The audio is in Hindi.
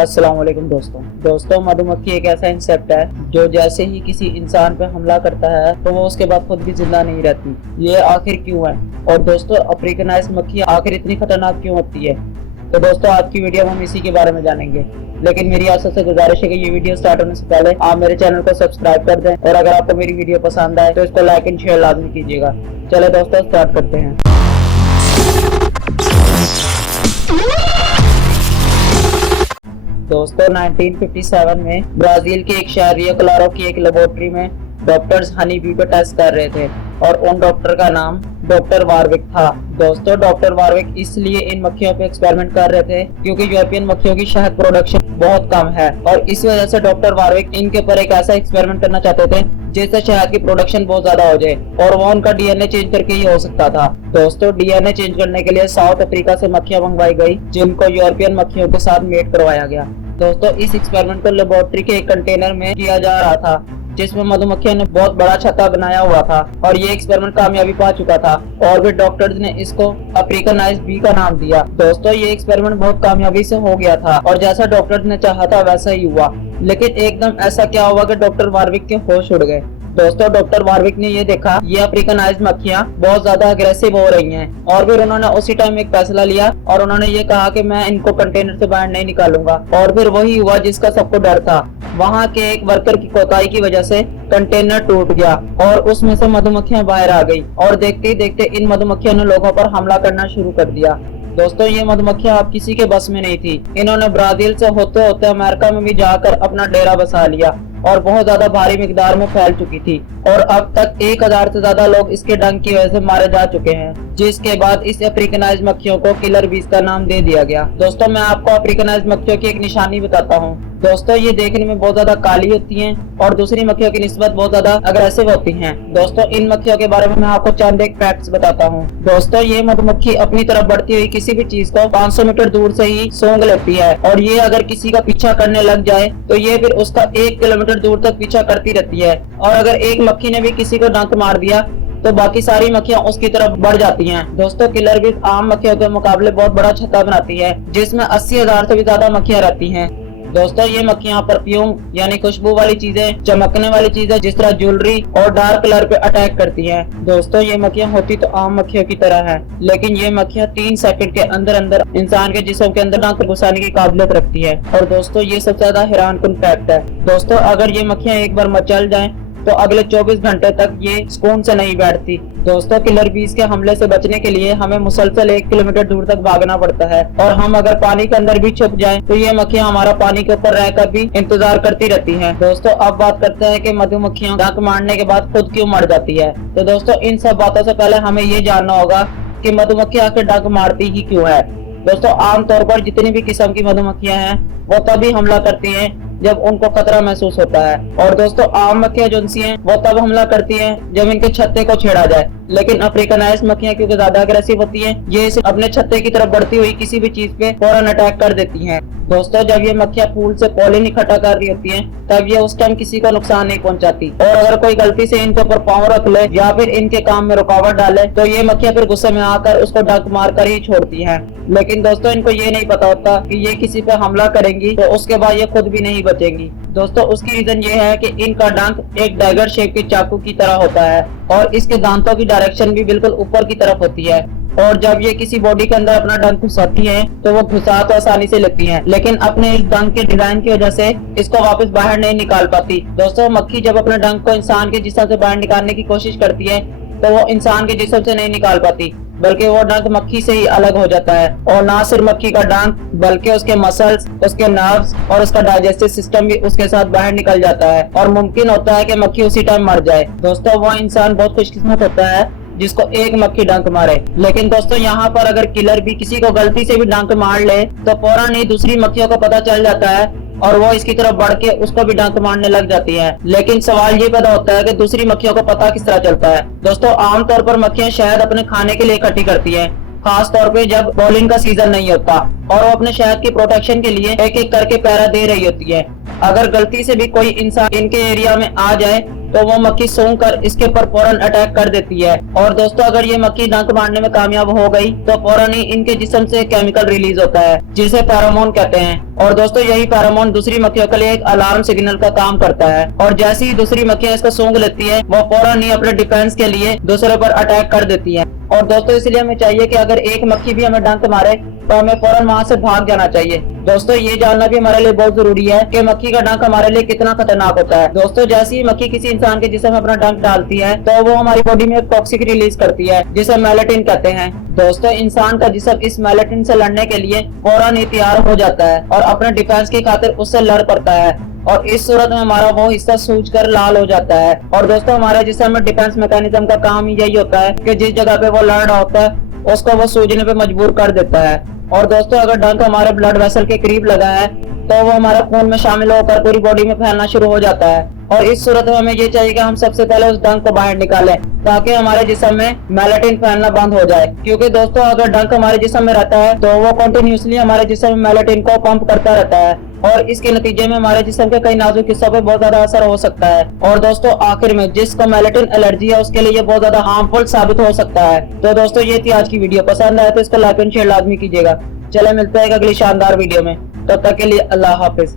अस्सलाम वालेकुम दोस्तों मधुमक्खी एक ऐसा इंसेक्ट है जो जैसे ही किसी इंसान पे हमला करता है तो वो उसके बाद खुद भी जिंदा नहीं रहती। ये आखिर क्यों है? और दोस्तों अफ्रीकनाइज्ड मक्खी आखिर इतनी खतरनाक क्यों होती है? तो दोस्तों आज की वीडियो में हम इसी के बारे में जानेंगे। लेकिन मेरी आप सबसे गुजारिश है कि ये वीडियो स्टार्ट होने से पहले आप मेरे चैनल को सब्सक्राइब कर दें और अगर आपको मेरी वीडियो पसंद आए तो इसको लाइक एंड शेयर लाजमी कीजिएगा। चलो दोस्तों स्टार्ट करते हैं। दोस्तों 1957 में ब्राजील के एक शहर रियो क्लारो की एक लेबोरेटरी में डॉक्टर्स हनी बी पे टेस्ट कर रहे थे और उन डॉक्टर का नाम डॉक्टर वारविक था। दोस्तों डॉक्टर वारविक इसलिए इन मक्खियों पे एक्सपेरिमेंट कर रहे थे क्योंकि यूरोपियन मक्खियों की शहद प्रोडक्शन बहुत कम है और इस वजह से डॉक्टर वारविक इनके ऊपर एक ऐसा एक्सपेरिमेंट करना चाहते थे जिससे शहद की प्रोडक्शन बहुत ज्यादा हो जाए और वो उनका डीएनए चेंज करके ही हो सकता था। दोस्तों डीएनए चेंज करने के लिए साउथ अफ्रीका से मक्खियां मंगवाई गई जिनको यूरोपियन मक्खियों के साथ मेट करवाया गया। दोस्तों इस एक्सपेरिमेंट को लेबोरेटरी के एक कंटेनर में किया जा रहा था जिसमें मधुमक्खियों ने बहुत बड़ा छत्ता बनाया हुआ था और ये एक्सपेरिमेंट कामयाबी पा चुका था और फिर डॉक्टर्स ने इसको अफ्रीकनाइज्ड बी का नाम दिया। दोस्तों ये एक्सपेरिमेंट बहुत कामयाबी से हो गया था और जैसा डॉक्टर्स ने चाहा था वैसा ही हुआ। लेकिन एकदम ऐसा क्या हुआ कि डॉक्टर वारविक के होश उड़ गए। दोस्तों डॉक्टर वारविक ने ये देखा ये अफ्रीकनाइज्ड मक्खियां बहुत ज्यादा अग्रेसिव हो रही हैं और फिर उन्होंने उसी टाइम एक फैसला लिया और उन्होंने ये कहा कि मैं इनको कंटेनर से बाहर नहीं निकालूंगा। और फिर वही हुआ जिसका सबको डर था। वहाँ के एक वर्कर की कोताही की वजह से कंटेनर टूट गया और उसमें से मधुमक्खियां बाहर आ गई और देखते ही देखते इन मधुमक्खियों ने लोगों पर हमला करना शुरू कर दिया। दोस्तों ये मधुमक्खियां अब किसी के बस में नहीं थी। इन्होंने ब्राजील से होते होते अमेरिका में भी जाकर अपना डेरा बसा लिया और बहुत ज्यादा भारी मिकदार में फैल चुकी थी और अब तक 1000 से ज्यादा लोग इसके डंक की वजह से मारे जा चुके हैं, जिसके बाद इस अफ्रीकनाइज्ड मक्खियों को किलर बीज का नाम दे दिया गया। दोस्तों मैं आपको अफ्रीकनाइज्ड मक्खियों की एक निशानी बताता हूँ। दोस्तों ये देखने में बहुत ज्यादा काली होती हैं और दूसरी मक्खियों की निस्बत बहुत ज्यादा अग्रेसिव होती हैं। दोस्तों इन मक्खियों के बारे में मैं आपको चंद एक फैक्ट्स बताता हूँ। दोस्तों ये मधुमक्खी अपनी तरफ बढ़ती हुई किसी भी चीज को 500 मीटर दूर से ही सूंघ लेती है और ये अगर किसी का पीछा करने लग जाए तो ये फिर उसका 1 किलोमीटर दूर तक पीछा करती रहती है और अगर एक मक्खी ने भी किसी को डंक मार दिया तो बाकी सारी मक्खियां उसकी तरफ बढ़ जाती हैं। दोस्तों किलर बीज आम मक्खियों के मुकाबले बहुत बड़ा छत्ता बनाती है जिसमें 80,000 से भी ज्यादा मक्खियां रहती हैं। दोस्तों ये मक्खियां परफ्यूम यानी खुशबू वाली चीजें, चमकने वाली चीजें जिस तरह ज्वेलरी और डार्क कलर पे अटैक करती हैं। दोस्तों ये मक्खियां होती तो आम मक्खियों की तरह हैं, लेकिन ये मक्खियां 3 सेकंड के अंदर अंदर इंसान के जिस्म के अंदर डंक घुसाने की काबिलियत रखती है। और दोस्तों ये सबसे ज्यादा हैरानकुन फैक्ट है। दोस्तों अगर ये मक्खियां एक बार मचल जाएं तो अगले 24 घंटे तक ये सुकून से नहीं बैठती। दोस्तों किलर बीज के हमले से बचने के लिए हमें मुसलसल 1 किलोमीटर दूर तक भागना पड़ता है और हम अगर पानी के अंदर भी छुप जाएं तो ये मक्खियां हमारा पानी के ऊपर रहकर भी इंतजार करती रहती हैं। दोस्तों अब बात करते हैं कि मधुमक्खियां डंक मारने के बाद खुद क्यों मर जाती है। तो दोस्तों इन सब बातों से पहले हमें ये जानना होगा कि मधुमक्खी आखिर डंक मारती ही क्यों है। दोस्तों आमतौर पर जितनी भी किस्म की मधुमक्खियां हैं वो तभी हमला करती हैं जब उनको खतरा महसूस होता है। और दोस्तों आम मक्खियां जो हैं वो तब हमला करती हैं जब इनके छत्ते को छेड़ा जाए। लेकिन अफ्रीकनाइज्ड मक्खियां क्योंकि ज्यादा अग्रेसिव होती हैं ये अपने छत्ते की तरफ बढ़ती हुई किसी भी चीज पे फौरन अटैक कर देती हैं। दोस्तों जब ये मक्खियां फूल से पॉलिन इकट्ठा कर रही होती हैं तब ये उस टाइम किसी को नुकसान नहीं पहुंचाती और अगर कोई गलती से इनके ऊपर पाँव रख ले या फिर इनके काम में रुकावट डाले तो ये मक्खियां फिर गुस्से में आकर उसको डंक मार कर ही छोड़ती हैं। लेकिन दोस्तों इनको ये नहीं पता होता कि ये किसी पे हमला करेंगी तो उसके बाद ये खुद भी नहीं बचेंगी। दोस्तों उसकी रीजन ये है कि इनका डंक एक डैगर शेप के चाकू की तरह होता है और इसके दांतों की डायरेक्शन भी बिल्कुल ऊपर की तरफ होती है और जब ये किसी बॉडी के अंदर अपना डंक घुसाती हैं तो वो घुसा तो आसानी से लेती हैं लेकिन अपने इस डंक के डिजाइन की वजह से इसको वापस बाहर नहीं निकाल पाती। दोस्तों मक्खी जब अपने डंक को इंसान के जिस्म से बाहर निकालने की कोशिश करती है तो वो इंसान के जिस्म से नहीं निकाल पाती बल्कि वो डंक मक्खी से ही अलग हो जाता है और ना सिर्फ मक्खी का डंक बल्कि उसके मसल्स, उसके नर्व्स और उसका डाइजेस्टिव सिस्टम भी उसके साथ बाहर निकल जाता है और मुमकिन होता है कि मक्खी उसी टाइम मर जाए। दोस्तों वो इंसान बहुत खुशकिस्मत होता है जिसको एक मक्खी डंक मारे। लेकिन दोस्तों यहाँ पर अगर किलर भी किसी को गलती से भी डंक मार ले तो फौरन ही दूसरी मक्खियों को पता चल जाता है और वो इसकी तरफ बढ़ के उसको भी डंक मारने लग जाती है। लेकिन सवाल ये पैदा होता है कि दूसरी मक्खियों को पता किस तरह चलता है। दोस्तों आमतौर पर मक्खियां शहद अपने खाने के लिए इकट्ठी करती हैं, खास तौर पे जब पॉलिन का सीजन नहीं होता और वो अपने शहद की प्रोटेक्शन के लिए एक एक करके पैरा दे रही होती है। अगर गलती से भी कोई इंसान इनके एरिया में आ जाए तो वो मक्खी सूंघ कर इसके ऊपर फौरन अटैक कर देती है। और दोस्तों अगर ये मक्खी डंक मारने में कामयाब हो गई तो फौरन ही इनके जिस्म से केमिकल रिलीज होता है जिसे फेरोमोन कहते हैं। और दोस्तों यही फेरोमोन दूसरी मक्खियों के लिए एक अलार्म सिग्नल का काम करता है, और जैसे ही दूसरी मक्खियां इसको सूंघ लेती है वो फौरन ही अपने डिफेंस के लिए दूसरे पर अटैक कर देती है। और दोस्तों इसलिए हमें चाहिए कि अगर एक मक्खी भी हमें डंक मारे तो हमें फौरन वहां से भाग जाना चाहिए। दोस्तों ये जानना भी हमारे लिए बहुत जरूरी है कि मक्खी का डंक हमारे लिए कितना खतरनाक होता है। दोस्तों जैसे ही मक्खी किसी इंसान के जिस्म में अपना डंक डालती है तो वो हमारी बॉडी में एक टॉक्सिक रिलीज करती है जिसे मेलेटिन कहते हैं। दोस्तों इंसान का जिस्म इस मेलेटिन से लड़ने के लिए फौरन ही तैयार हो जाता है और अपने डिफेंस की खातिर उससे लड़ पड़ता है, और इस सूरत में हमारा वो हिस्सा सूज कर लाल हो जाता है। और दोस्तों हमारे जिस्म में डिफेंस मैकेनिज्म का काम ही यही होता है कि जिस जगह पे वो लड़ रहा होता है उसको वो सूजने पे मजबूर कर देता है। और दोस्तों अगर डंक हमारे ब्लड वेसल के करीब लगा है तो वो हमारे खून में शामिल होकर पूरी बॉडी में फैलना शुरू हो जाता है, और इस सूरत में हमें ये चाहिए कि हम सबसे पहले उस डंक को बाहर निकालें ताकि हमारे जिस्म में मेलेटिन फैलना बंद हो जाए। क्योंकि दोस्तों अगर डंक हमारे जिस्म में रहता है तो वो कंटिन्यूअसली हमारे जिस्म में मेलेटिन को पंप करता रहता है, और इसके नतीजे में हमारे जिस्म के कई नाजुक हिस्सों पे बहुत ज्यादा असर हो सकता है। और दोस्तों आखिर में जिसको मेलेटिन एलर्जी है उसके लिए ये बहुत ज्यादा हार्मफुल साबित हो सकता है। तो दोस्तों ये थी आज की वीडियो, पसंद आए तो इसको लाइक एंड शेयर लाजमी कीजिएगा। चले मिलते हैं अगली शानदार वीडियो में, तब तक के लिए अल्लाह हाफिज।